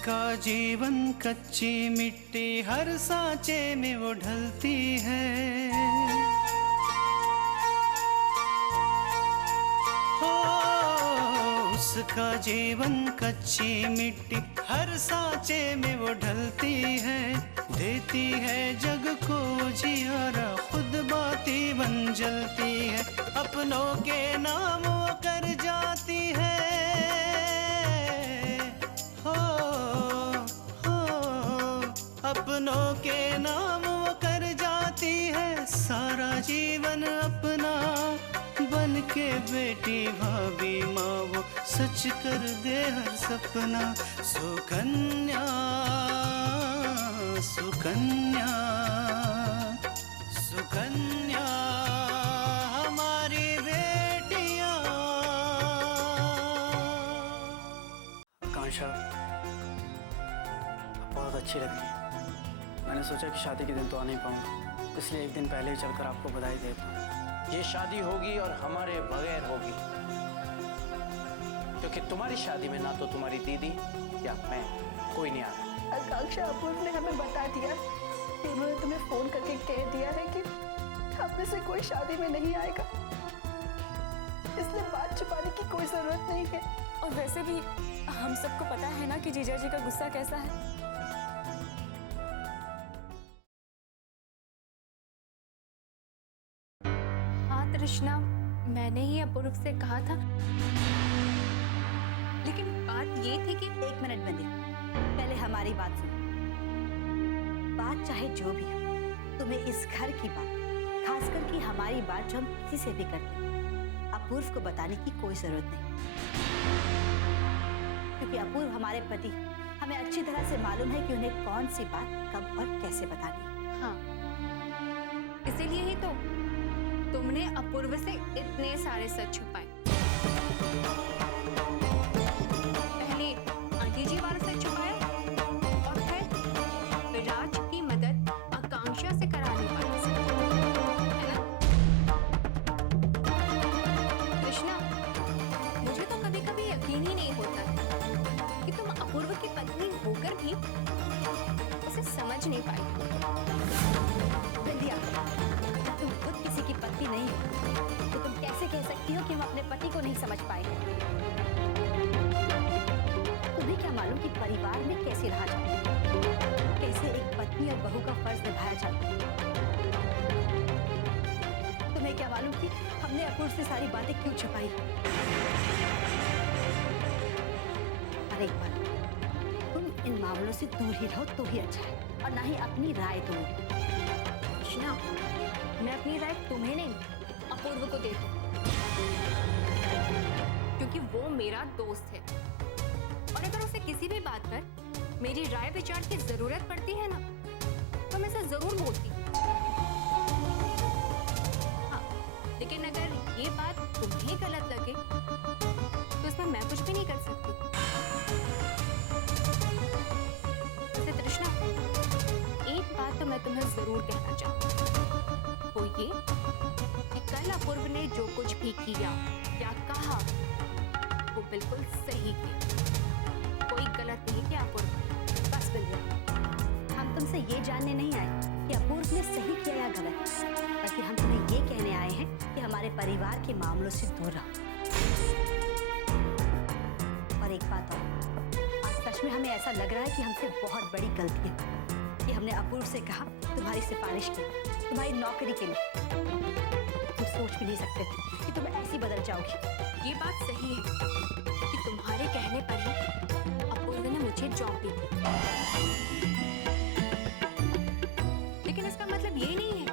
जिसका जीवन कच्ची मिट्टी हर सांचे में वो ढलती है, हो उसका जीवन कच्ची मिट्टी हर सांचे में वो ढलती है। देती है जग को जियारा, खुद बाती बन जलती है। अपनों के नाम वो कर जाती है, हो अपनों के नाम वो कर जाती है। सारा जीवन अपना बन के बेटी भाभी माँ वो सच कर दे हर सपना। सुकन्या सुकन्या सुकन्या हमारी बेटियां। आकांक्षा बहुत अच्छी लग रही है। मैंने सोचा कि शादी के दिन तो आ नहीं पाऊंगा, इसलिए एक दिन पहले ही चलकर आपको बधाई देता हूँ। ये शादी होगी और हमारे बगैर होगी, क्योंकि तुम्हारी शादी में ना तो तुम्हारी दीदी या मैं, कोई नहीं आ रहा। आकांक्षा, अपूर्व ने हमें बता दिया कि उन्होंने तुम्हें फोन करके कह दिया है कि आप में से कोई शादी में नहीं आएगा, इसलिए बात छुपाने की कोई जरूरत नहीं है। और वैसे भी हम सबको पता है ना कि जीजा जी का गुस्सा कैसा है। हाँ तृष्णा, मैंने ही अपूर्व से कहा था, लेकिन बात ये थी कि एक मिनट बंदिया, पहले हमारी बात सुनो। बात चाहे जो भी हो, तुम्हें इस घर की बात, खासकर कि हमारी बात जो हम किसी से भी करते हैं, अपूर्व को बताने की कोई जरूरत नहीं, क्योंकि अपूर्व हमारे पति, हमें अच्छी तरह से मालूम है कि उन्हें कौन सी बात कब और कैसे बतानी है। हाँ, इसीलिए ही तो तुमने अपूर्व से इतने सारे सच छुपाए। पहले आंटी जी वाला सच छुपाया और फिर विराज की मदद आकांक्षा से कराने वाला सच, है ना? कृष्णा, मुझे तो कभी कभी यकीन ही नहीं होता कि तुम अपूर्व की पत्नी होकर भी उसे समझ नहीं पाई। बिंदिया, तुम खुद किसी की पत्नी नहीं हो, तो तुम कैसे कह सकती हो कि हम अपने पति को नहीं समझ पाए? तुम्हें क्या मालूम कि परिवार में कैसे रहा जाता है, कैसे एक पत्नी और बहू का फर्ज निभाया जाता है? तुम्हें क्या मालूम कि हमने अपूर्व से सारी बातें क्यों छुपाई? और एक बात, तुम इन मामलों से दूर ही रहो तो ही अच्छा है, और ना ही अपनी राय दो। कृष्णा, मैं अपनी राय तुम्हें नहीं, अपूर्व को देती हूँ, क्योंकि वो मेरा दोस्त है, और अगर उसे किसी भी बात पर मेरी राय विचार की जरूरत पड़ती है ना, तो मैं इसे जरूर बोलती हूँ। हाँ, लेकिन अगर ये बात तुम्हें गलत लगे तो इसमें मैं कुछ भी नहीं कर सकती। वैसे तृष्णा, एक बात तो मैं तुम्हें जरूर कहना चाहूँ, वो ये कि कल अपूर्व ने जो कुछ भी किया या कहा वो बिल्कुल सही किया, कोई गलत नहीं किया अपूर्व। बस बिंदिया, हम तुमसे ये जानने नहीं आए कि अपूर्व ने सही किया या गलत, बल्कि हम तुम्हें ये कहने आए हैं कि हमारे परिवार के मामलों से दूर रहो। और एक बात और, आज सच में हमें ऐसा लग रहा है कि हमसे बहुत बड़ी गलती है कि हमने अपूर्व से कहा तुम्हारी सिफारिश की, तुम्हारी नौकरी के लिए। तुम सोच भी नहीं सकते थे कि तुम ऐसी बदल जाओगी। ये बात सही है कि तुम्हारे कहने पर ही अपूर्व ने मुझे जॉब दी थी, लेकिन इसका मतलब ये नहीं है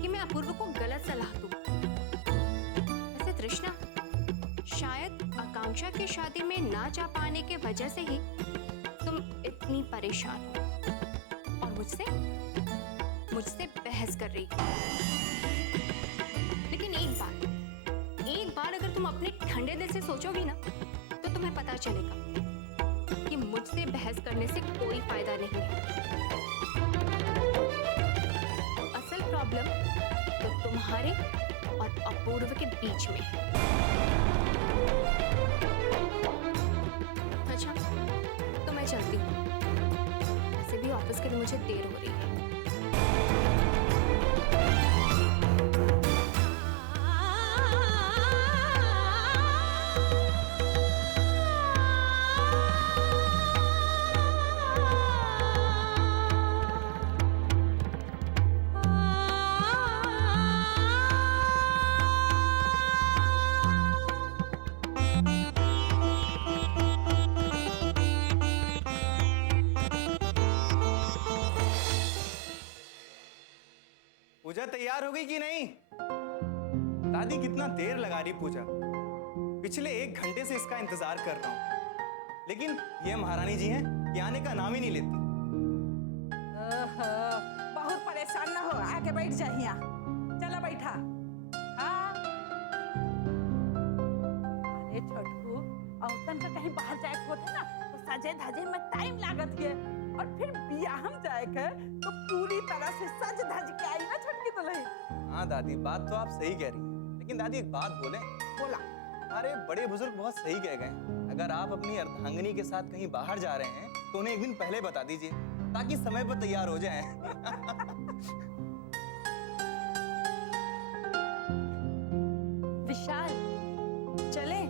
कि मैं अपूर्व को गलत सलाह दूं। वैसे तृष्णा, शायद आकांक्षा की शादी में ना जा पाने के वजह से ही तुम इतनी परेशान हो और मुझसे बहस कर रही हो। लेकिन एक बार अगर तुम अपने ठंडे दिल से सोचोगी ना, तो तुम्हें पता चलेगा कि मुझसे बहस करने से कोई फायदा नहीं है। असल प्रॉब्लम तो तुम्हारे और अपूर्व के बीच में है। अच्छा, तो मैं चलती हूँ, वैसे भी ऑफिस के लिए मुझे देर हो रही है। पूजा तैयार हो गई कि नहीं? दादी कितना देर लगा रही पूजा, पिछले 1 घंटे से इसका इंतजार कर रहा हूँ, लेकिन ये महारानी जी हैं कि आने का नाम ही नहीं लेती। बहुत परेशान ना हो, आके बैठ जा यहाँ। चला बैठा। हाँ। अरे छोटू, औरतन का कहीं बाहर जाए होते ना तो सजे धजे में टाइम लागत है, और फिर बियाहम जाए के तो पूरी तरह से सज धज के आई ना छोटकी दुल्हन। हाँ दादी, बात तो आप सही कह रही हैं, लेकिन दादी एक बात बोले। बोला। अरे बड़े बुजुर्ग बहुत सही कह गए, अगर आप अपनी अर्धांगिनी के साथ कहीं बाहर जा रहे हैं तो उन्हें 1 दिन पहले बता दीजिए, ताकि समय पर तैयार हो जाएं। विशाल, चले?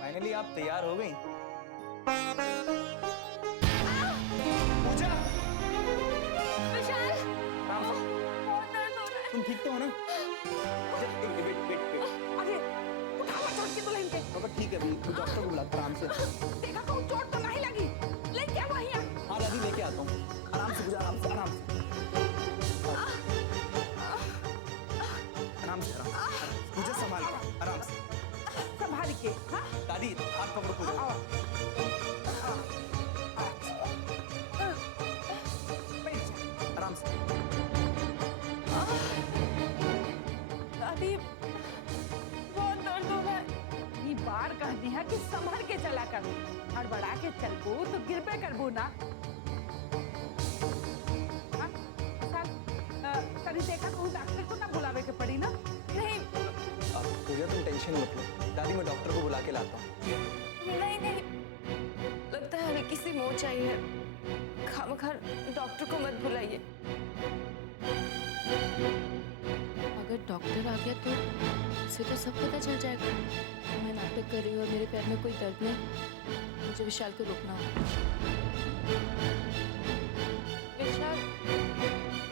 फाइनली आप तैयार हो गई? पूजा! विशाल, राम से। बहुत दर्द हो रहा है। तुम ठीक तो हो ना? वेट। अरे उठाओ छोटकी दुल्हन के। बाबा ठीक है, डॉक्टर को बुलाता आराम से। देखा कहूँ चोट तो नहीं लगी, लेके आओ यहाँ। हाँ दादी, लेके आता हूँ। आराम से पूजा, आराम से। पूजा संभाल कर, आराम से। संभाल के। हाँ। दादी हाथ पकड़ो पूजा। आओ। बैठ जा। आराम से। दादी, बहुत दर्द हो रहा है। ये बार कहती है कि संभल के चला कर, हड़बड़ा के चलबू तो गिरबे करबू ना। हाँ? चल, कभी देखा कहूँ डॉक्टर को ना बुलावे के पड़ी ना। नहीं पूजा तुम टेंशन मत लो, दादी मैं डॉक्टर को बुला के लाता हूँ। नहीं, लगता है हल्की सी मोच आई है। खामखार डॉक्टर को मत बुलाइए। अगर डॉक्टर आ गया तो उसे तो सब पता चल जाएगा। मैं नाटक कर रही हूँ और मेरे पैर में कोई दर्द नहीं। मुझे विशाल को रोकना होगा। विशाल,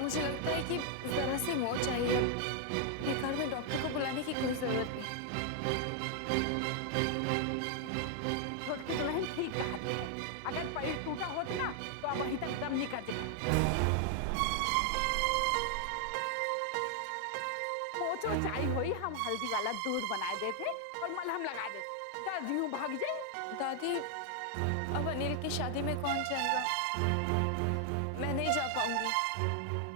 मुझे लगता है कि जरा सी मोच आई है। ये घर में डॉक्टर को बुलाने की कोई जरूरत नहीं। छोटकी दुल्हन ठीक कहा थी। अगर पैर टूटा होता ना तो अब वहीं तक दम निकल जाएगा। मोचो चाय हुई, हम हल्दी वाला दूध बनाए देते और मलहम लगा देते, दर्द यूं भाग जाए। दादी, अब अनिल की शादी में कौन जाएगा? मैं नहीं जा पाऊंगी।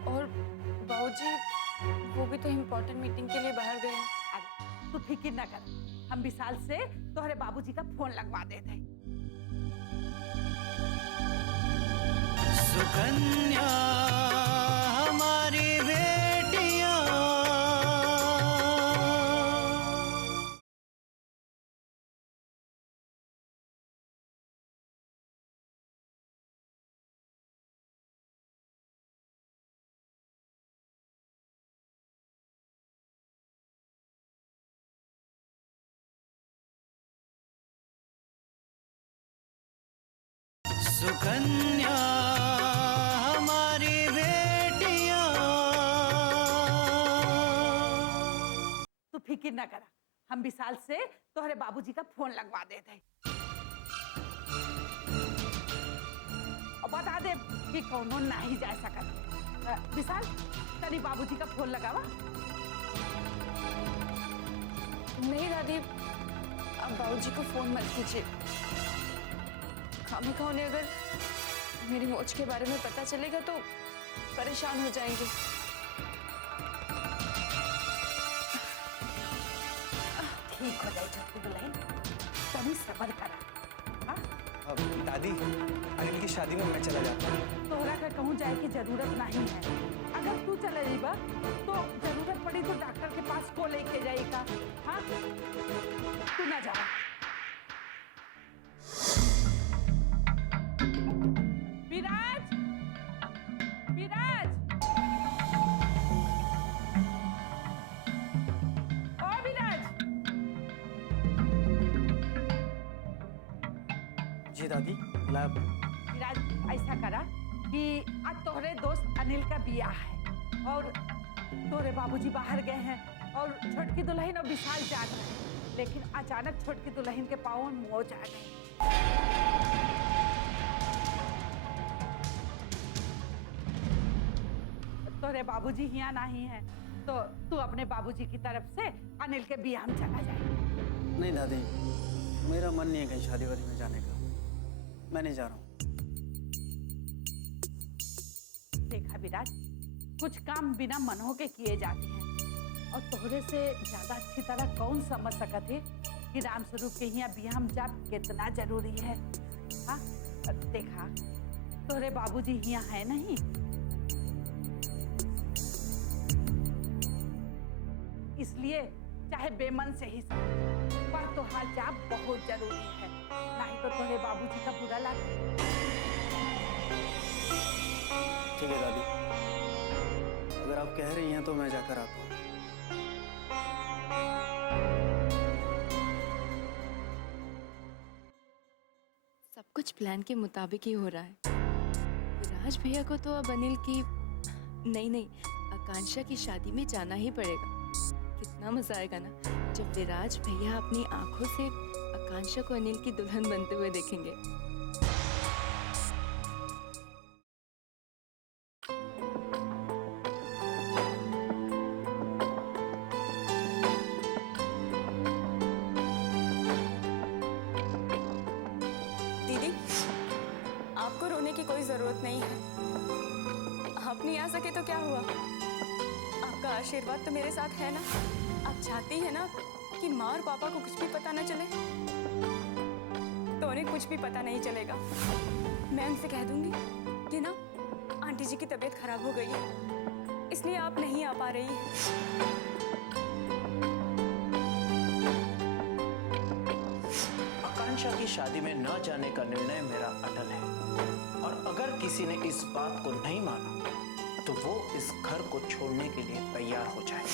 और बाबूजी, वो भी तो इम्पोर्टेंट मीटिंग के लिए बाहर गए हैं। अरे तू फिक्र न कर, हम विशाल से तुम्हारे बाबूजी का फोन लगवा देते। सुकन्या हमारी बेटियां, सुकन्या हमारी बेटियां। तू फिक्र न कर, हम विशाल से तुम्हारे बाबूजी का फोन लगवा देते और बता दे कि कौनो नहीं जा सकत। विशाल, तेरी बाबूजी का फोन लगावा। नहीं दादी, अब बाबूजी को फोन मत कीजिए। खामिखा उन्हें अगर मेरी मोच के बारे में पता चलेगा तो परेशान हो जाएंगे। ठीक हो जाए छोटकी दुल्हन, तभी सब्र करा। अब दादी, अनिल की शादी में मैं चला जाता हूँ। तोहरा का कहूँ जाए की जरूरत नहीं है। अगर तू चले जाइबा तो जरूरत पड़ी तो डॉक्टर के पास को लेके जाएगा। हाँ, तू ना जा। विराज, विराज, ओ विराज। जी दादी, बुलाया। विराज, ऐसा करा कि आज तोहरे दोस्त अनिल का बियाह है और तोहरे बाबूजी बाहर गए हैं और छोटकी दुल्हन और विशाल जाग रहे हैं, लेकिन अचानक छोटकी दुल्हन के पाँव में मोच आ गई। तोहरे बाबूजी यहाँ नहीं है तो तू अपने बाबूजी की तरफ से अनिल के बियाह में चला जाए। नहीं दादी, मेरा मन नहीं है कहीं शादी वादी में जाने का। मैं नहीं जा रहा हूँ। देखा विराज, कुछ काम बिना मनों के किए जाते हैं और तोहरे से ज्यादा अच्छी तरह कौन समझ सकत है कि राम स्वरूप के यहाँ बियाह में जाब कितना जरूरी है। हाँ, देखा तोहरे बाबूजी यहाँ है नहीं, इसलिए चाहे बेमन से ही सही, पर तोहार जाब बहुत जरूरी है, नहीं तो तोहरे बाबूजी का बुरा लगे। ठीक है दादी, अगर आप कह रही हैं तो मैं जाकर आता हूँ। सब कुछ प्लान के मुताबिक ही हो रहा है। विराज भैया को तो अब अनिल की नहीं आकांक्षा की शादी में जाना ही पड़ेगा। कितना मजा आएगा ना जब विराज भैया अपनी आंखों से आकांक्षा को अनिल की दुल्हन बनते हुए देखेंगे। दीदी, आपको रोने की कोई जरूरत नहीं है। आप नहीं आ सके तो क्या हुआ? आपका आशीर्वाद तो मेरे साथ है ना। आप चाहती है ना कि माँ और पापा को कुछ भी पता न चले, तो उन्हें कुछ भी पता नहीं चलेगा। मैं उनसे कह दूंगी कि ना आंटी जी की तबीयत खराब हो गई है, इसलिए आप नहीं आ पा रही हैं। आकांक्षा की शादी में न जाने का निर्णय मेरा अटल है, और अगर किसी ने इस बात को नहीं माना तो वो इस घर को छोड़ने के लिए तैयार हो जाए।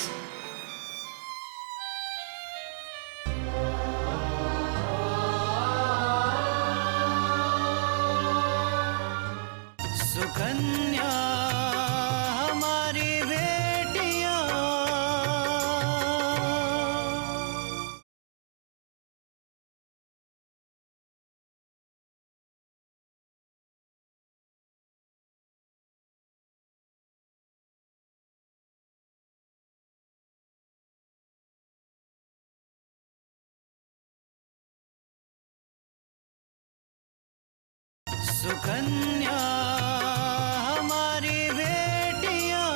सुकन्या हमारी बेटियां, सुकन्या हमारी बेटियां।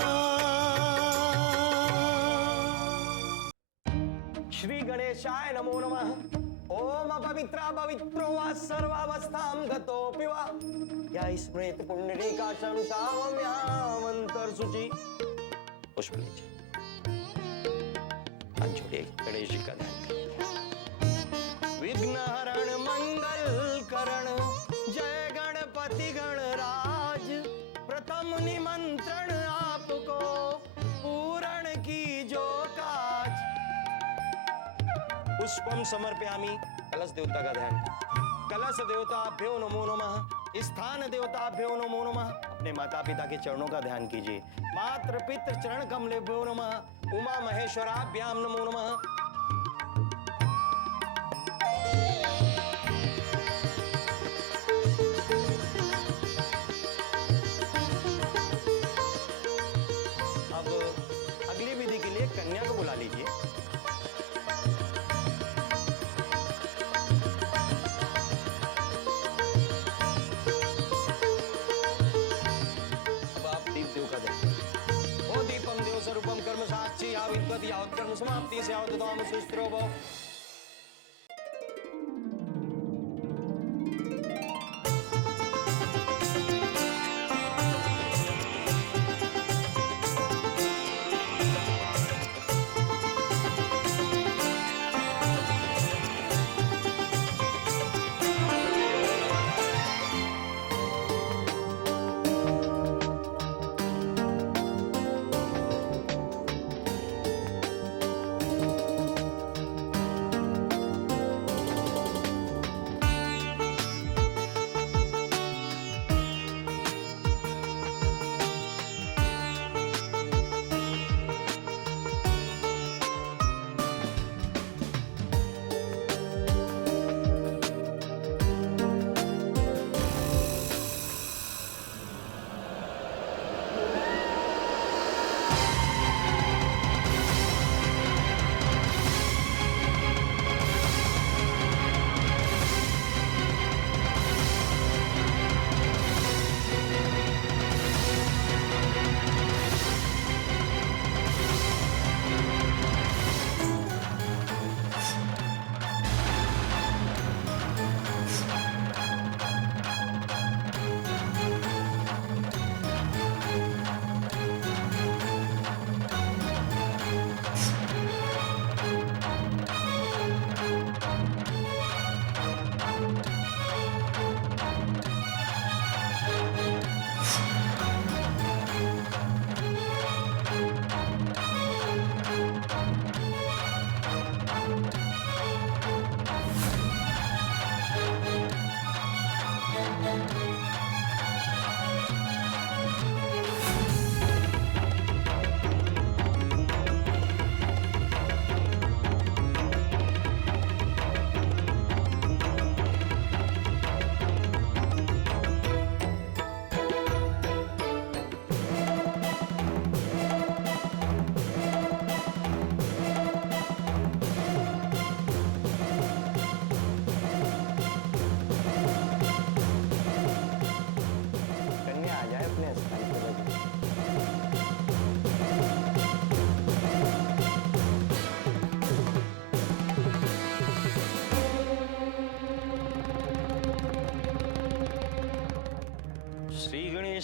श्री गणेशाय नमो नमः। ओम अपवित्रा पवित्रो वा सर्वावस्थां गतोऽपि वा या स्मृत पुण्डरीकाशं सामम्यामन्तर्शुचि। पुष्प लीजिए, हाथ जोड़िए, गणेश जी का ध्यान करिए। विघ्नहरण मंगल करण जय गणपति गणराज। प्रथम निमंत्रण आपको पूर्ण की जो काज। पुष्पम समर्पयामि। कलश देवता का ध्यान। कलश देवताभ्यो नमो नमः। स्थान देवताभ्यो नमो नमः। अपने माता पिता के चरणों का ध्यान कीजिए। मातृ पितृ चरण कमलेभ्यो नमः। उमा महेश्वराभ्याम नमो नमः। अब अगली विधि के लिए कन्या को बुला लीजिए। अब आप दीप देव का दें। ओ दीपम देव स्वरूपम कर्म साक्षी यावत् यावत् कर्म समाप्ति से यावत् दाम सुस्त्रो भव।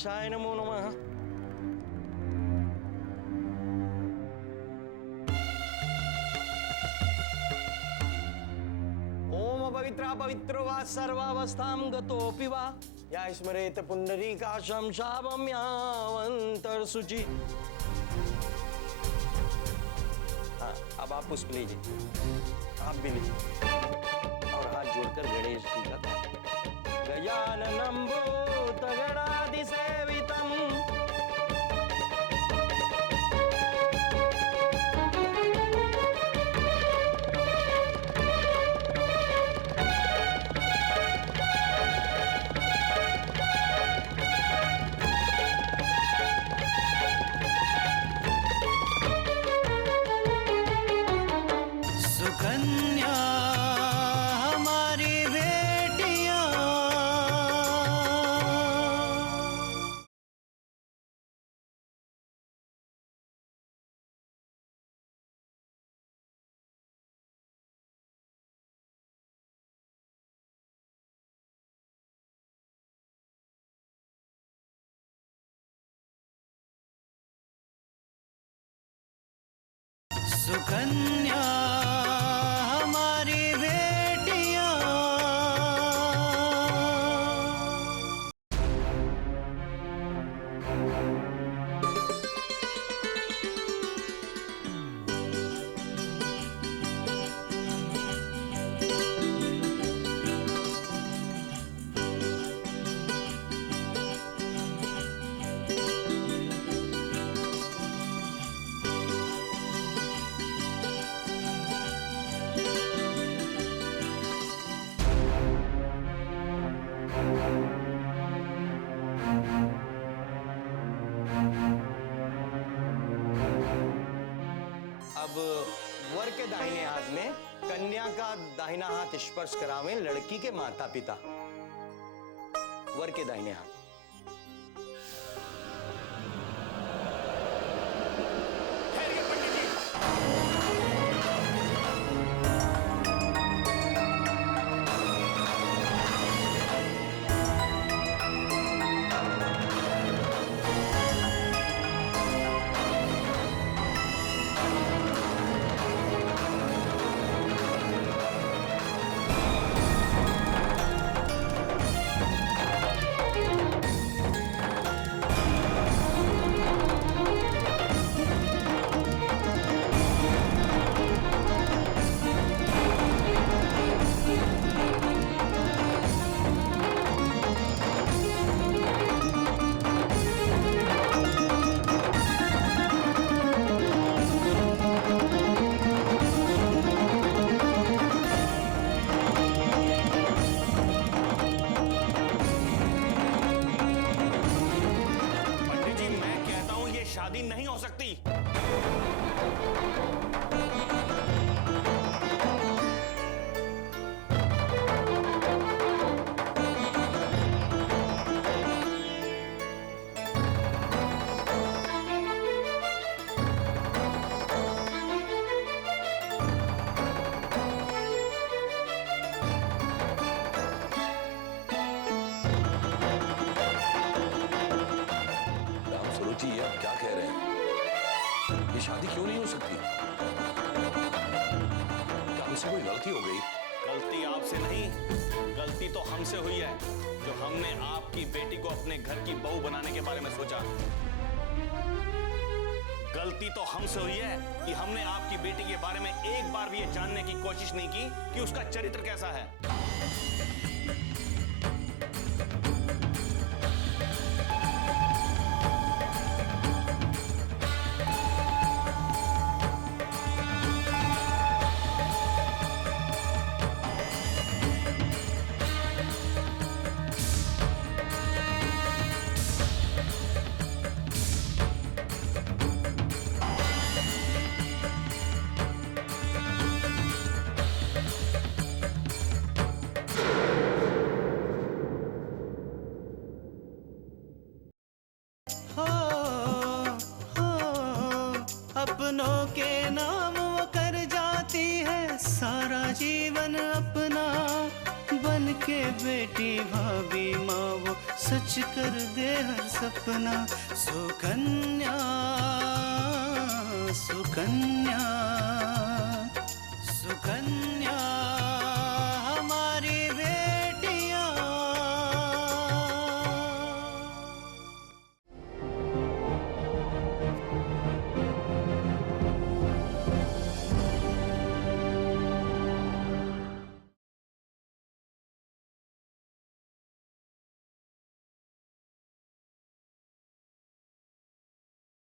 गणेशाय नमो नमः। ओम पवित्रा पवित्रो वा सर्वावस्थां गतोऽपि वा या स्मरेत पुंडरीकाक्षं शावं यावन्तर्शुचि। हाँ, अब आप पुष्प लीजिए, आप भी लीजिए और हाथ जोड़कर गणेश जी का गजाननं भूतगणाधिसेवितं सुकन्या हमारी बेटियां। सुकन्या हमारी बेटियां। अब वर के दाहिने हाथ में कन्या का दाहिना हाथ स्पर्श करावें लड़की के माता पिता। वर के दाहिने हाथ। शादी नहीं हो सकती। जी आप क्या कह रहे हैं? ये शादी क्यों नहीं हो सकती? क्या मुझसे कोई गलती हो गई? गलती आपसे नहीं, गलती तो हमसे हुई है जो हमने आपकी बेटी को अपने घर की बहू बनाने के बारे में सोचा। गलती तो हमसे हुई है कि हमने आपकी बेटी के बारे में एक बार भी ये जानने की कोशिश नहीं की कि उसका चरित्र कैसा है। अपनों के नाम वो कर जाती है सारा जीवन अपना बन के बेटी भाभी माँ वो सच कर दे हर सपना। सुकन्या सुकन्या सुकन्या